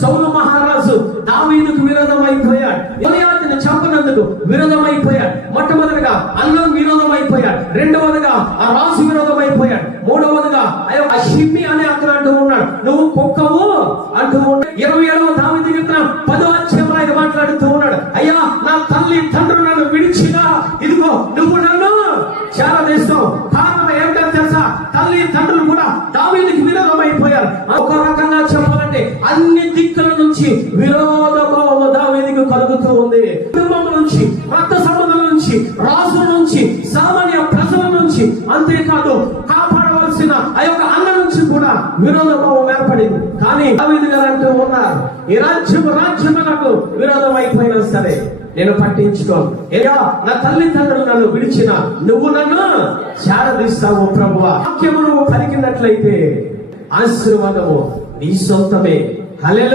సౌలు మహారాజు దావీదుకు విరోధమైపోయాడు. గొలియాతును చంపనందుకు విరోధమైపోయాడు. మొట్టమొదటిగా అల్లం విరోధమైపోయాడు. రెండవదిగా ఆ రాజు విరోధమైపోయాడు. మూడవదిగా ఆ షిమ్మి అనే అతను అంటూ ఉన్నాడు, నువ్వు కుక్కవు అంటూ ఉన్నాడు. 27వ దావీదు కీర్తన 10వ అధ్యాయంలో ఆయన మాట్లాడుతూ ఉన్నాడు, అయ్యా నా తల్లి తండ్రులు నన్ను విడిచినా ఇదిగో నువ్వు నన్ను చేరదీస్తావు. కారణం ఏంటో తెలుసా? తల్లి తండ్రులు కూడా దావీదుకి విరోధమైపోయారు. ఒక రకంగా చెప్పాలంటే అన్ని దిక్కుల నుంచి విరోధభావము దావీదుకు కలుగుతూ ఉంది. కుటుంబం నుంచి, రక్త సంబంధం నుంచి, రాజుల నుంచి, సామాన్య ప్రజల నుంచి, అంతేకాదు కాపాడవలసిన ఆ యొక్క అన్న నుంచి కూడా విరోధభావం ఏర్పడింది. కానీ దావీదు గారు అంటూ ఉన్నారు, ఈ రాజ్యం నాకు విరోధం అయిపోయినా సరే నేను పట్టించుకోను. నా తల్లిదండ్రులు నన్ను విడిచిన నువ్వు నన్ను చేరదీస్తావు ప్రభువా. వాక్యము నువ్వు పలికినట్లయితే ఆశీర్వాదము నీ సొంతమే. హల్లెలూయా.